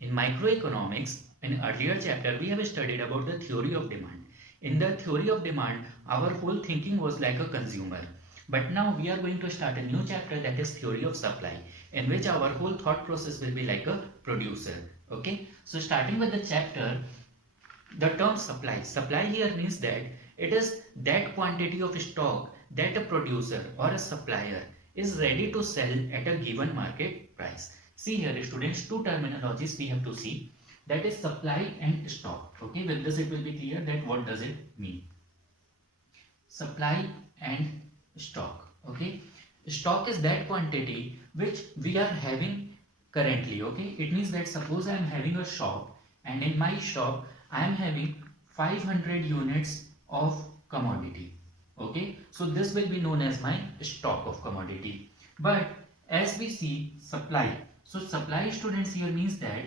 In microeconomics, in earlier chapter, we have studied about the theory of demand. In the theory of demand, our whole thinking was like a consumer. But now we are going to start a new chapter, that is theory of supply, in which our whole thought process will be like a producer. Okay, so starting with the chapter, the term supply. Supply here means that it is that quantity of stock that a producer or a supplier is ready to sell at a given market price. See here, students, two terminologies we have to see. That is supply and stock. Okay, with this it will be clear that what does it mean. Supply and stock. Okay, stock is that quantity which we are having currently. Okay, it means that suppose I am having a shop, and in my shop I am having 500 units of commodity. Okay, so this will be known as my stock of commodity. But as we see supply, so supply, students, here means that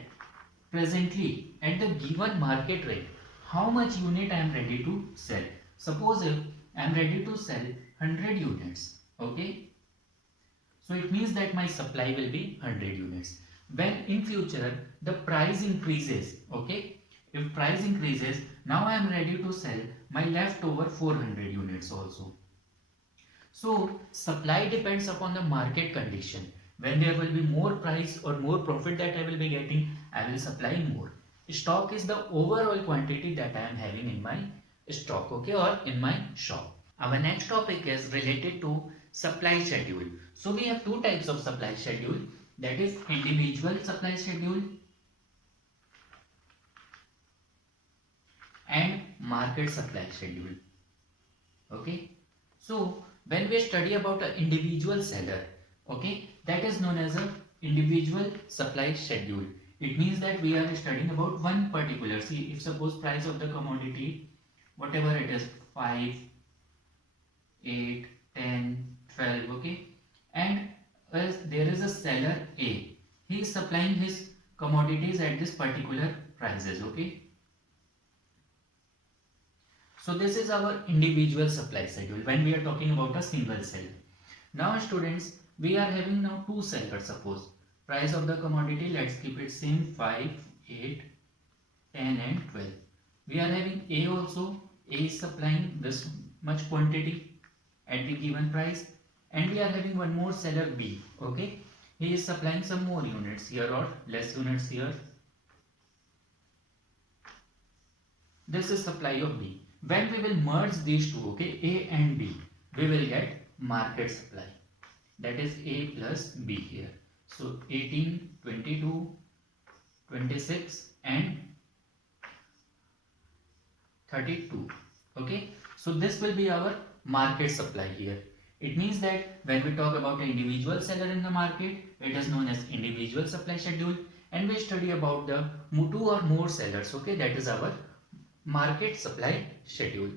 presently at the given market rate how much unit I am ready to sell. Suppose if I am ready to sell 100 units. Okay, so it means that my supply will be 100 units. When in future the price increases, okay, if price increases, now I am ready to sell my leftover 400 units also. So supply depends upon the market condition. When there will be more price or more profit that I will be getting, I will supply more. Stock is the overall quantity that I am having in my stock, okay, or in my shop. Our next topic is related to supply schedule. So we have two types of supply schedule, that is individual supply schedule and market supply schedule. Okay, so when we study about an individual seller, okay, that is known as a individual supply schedule. It means that we are studying about one particular, see, if suppose price of the commodity, whatever it is, 5, 8, 10, 12, okay, and as there is a seller A, he is supplying his commodities at this particular prices. Okay, so this is our individual supply schedule when we are talking about a single seller. Now students, we are having now two sellers. Suppose price of the commodity, let's keep it same, 5, 8, 10 and 12. We are having A also. A is supplying this much quantity at the given price, and we are having one more seller B. Okay, he is supplying some more units here or less units here. This is supply of B. When we will merge these two, okay, A and B, we will get market supply. That is A plus B here. So 18, 22, 26 and 32. Okay, so this will be our market supply here. It means that when we talk about an individual seller in the market, it is known as individual supply schedule, and we study about the two or more sellers, okay, that is our market supply schedule.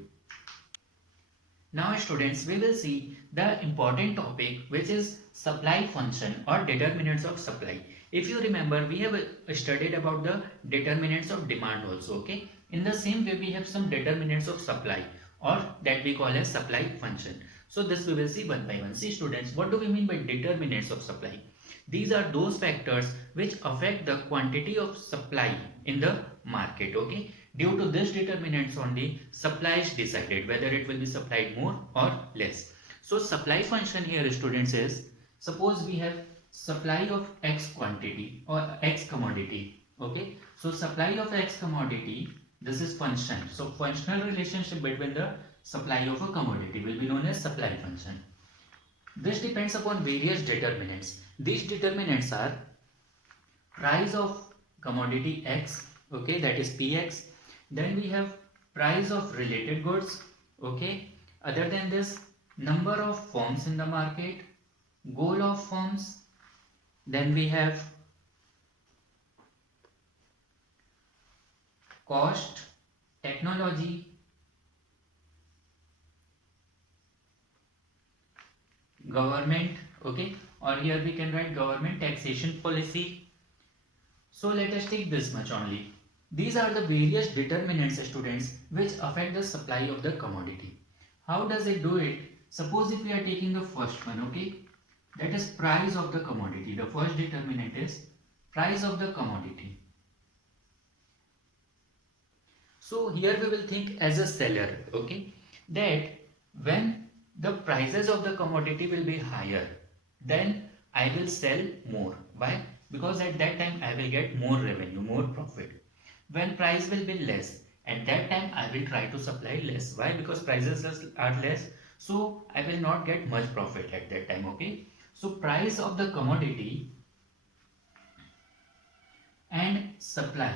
Now students, we will see the important topic, which is supply function or determinants of supply. If you remember, we have studied about the determinants of demand also. Okay, in the same way we have some determinants of supply, or that we call as supply function. So this we will see one by one. See students, what do we mean by determinants of supply? These are those factors which affect the quantity of supply in the market. Okay, due to this determinants only, supply is decided whether it will be supplied more or less. So supply function here, students, is suppose we have supply of X quantity or X commodity. Okay, so supply of X commodity, this is function. So functional relationship between the supply of a commodity will be known as supply function. This depends upon various determinants. These determinants are price of commodity X, okay, that is Px. Then we have price of related goods, okay. Other than this, number of firms in the market, goal of firms. Then we have cost, technology, government, okay, or here we can write government taxation policy. So let us take this much only. These are the various determinants, students, which affect the supply of the commodity. How does it do it? Suppose if we are taking the first one, okay, that is price of the commodity. The first determinant is price of the commodity. So here we will think as a seller, okay, that when the prices of the commodity will be higher, then I will sell more. Why? Because at that time I will get more revenue, more profit. When price will be less, at that time I will try to supply less. Why? Because prices are less, so I will not get much profit at that time. Okay, so price of the commodity and supply,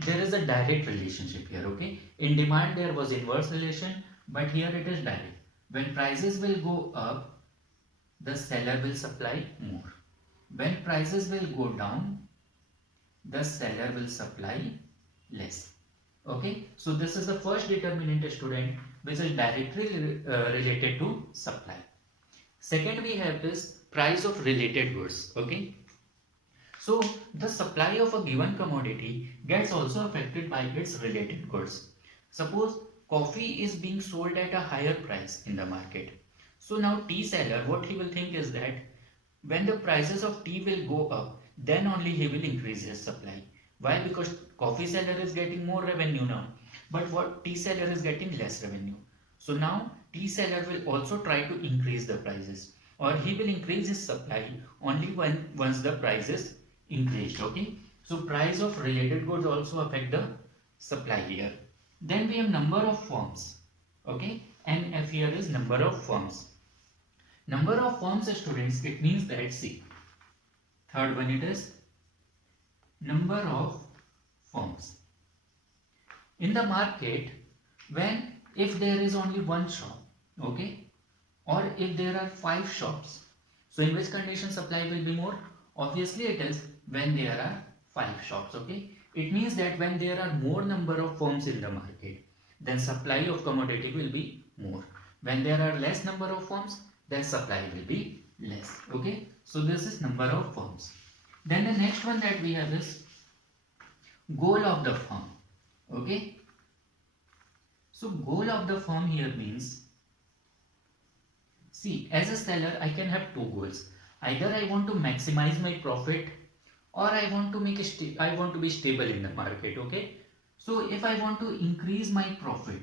there is a direct relationship here. Okay, in demand there was inverse relation, but here it is direct. When prices will go up, the seller will supply more. When prices will go down, the seller will supply less. Okay, so this is the first determinant, student, which is directly related to supply. Second, we have this price of related goods. Okay, so the supply of a given commodity gets also affected by its related goods. Suppose coffee is being sold at a higher price in the market. So now tea seller, what he will think is that when the prices of tea will go up, then only he will increase his supply. Why? Because coffee seller is getting more revenue now, but what tea seller is getting less revenue. So now tea seller will also try to increase the prices, or he will increase his supply only when once the prices increased. Okay, so price of related goods also affect the supply here. Then we have number of firms. Okay, NF here is number of firms. Number of firms, students, it means that, see, third one, it is number of firms in the market. When, if there is only one shop, okay, or if there are 5 shops, so in which condition supply will be more? Obviously it is when there are 5 shops. Okay, it means that when there are more number of firms in the market, then supply of commodity will be more. When there are less number of firms, then supply will be less. Okay, so this is number of firms. Then the next one that we have is goal of the firm. Okay, so goal of the firm here means, see, as a seller, I can have two goals. Either I want to maximize my profit, or I want to make I want to be stable in the market. Okay, so if I want to increase my profit,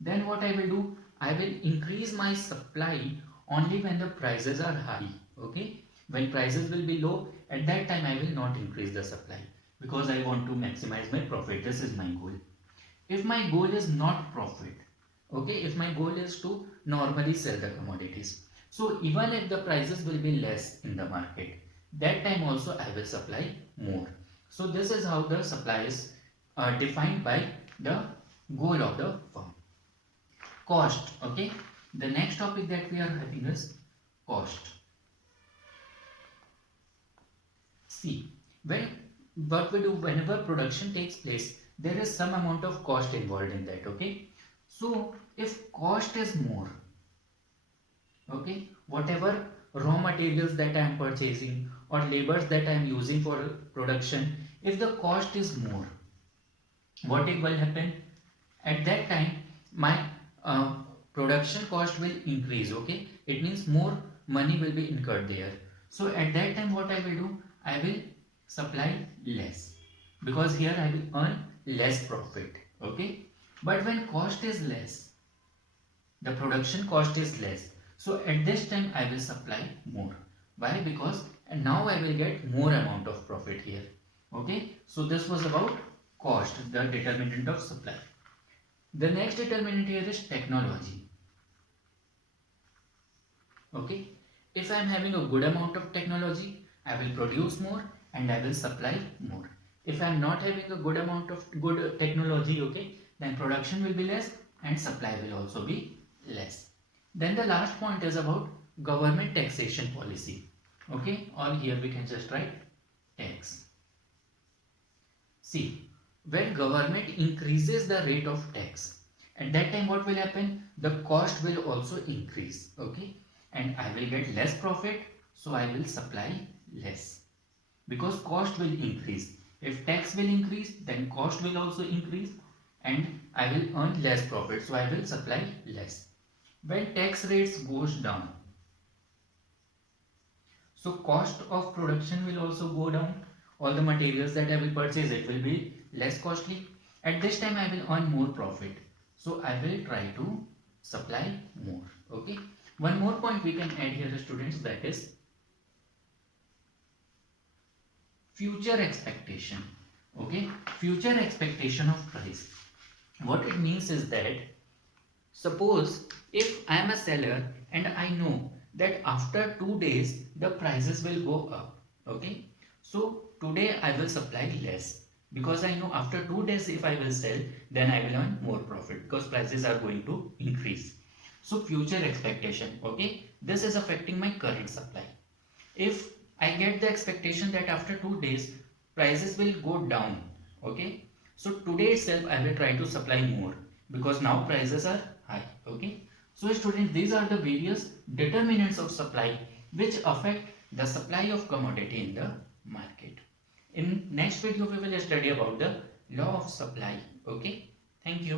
then what I will do? I will increase my supply only when the prices are high. Okay, when prices will be low, at that time I will not increase the supply because I want to maximize my profit. This is my goal. If my goal is not profit, okay, if my goal is to normally sell the commodities, so even if the prices will be less in the market, that time also I will supply more. So this is how the supply is defined by the goal of the firm. Cost. Okay, the next topic that we are having is cost. See, when what we do whenever production takes place, there is some amount of cost involved in that. Okay, so if cost is more, okay, whatever raw materials that I am purchasing or labors that I am using for production, if the cost is more, what it will happen? At that time my production cost will increase. Okay, it means more money will be incurred there. So at that time what I will do? I will supply less, because here I will earn less profit. Okay, but when cost is less, the production cost is less, so at this time I will supply more. Why? Because now I will get more amount of profit here. Okay, so this was about cost, the determinant of supply. The next determinant here is technology. Okay, if I am having a good amount of technology, I will produce more and I will supply more. If I am not having a good amount of good technology, okay, then production will be less and supply will also be less. Then the last point is about government taxation policy. Okay, or here we can just write tax. See, when government increases the rate of tax, at that time what will happen? The cost will also increase. Okay, and I will get less profit, so I will supply less, because cost will increase. If tax will increase, then cost will also increase and I will earn less profit, so I will supply less. When tax rates goes down, so cost of production will also go down. All the materials that I will purchase, it will be less costly. At this time I will earn more profit, so I will try to supply more. Okay, one more point we can add here, students, that is future expectation. Okay, future expectation of price. What it means is that, suppose if I am a seller and I know that after 2 days the prices will go up. Okay, so today I will supply less because I know after 2 days if I will sell, then I will earn more profit because prices are going to increase. So future expectation. Okay, this is affecting my current supply. If I get the expectation that after 2 days prices will go down, okay, so today itself I will try to supply more because now prices are high. Okay, so students, these are the various determinants of supply which affect the supply of commodity in the market. In next video we will study about the law of supply. Okay, thank you.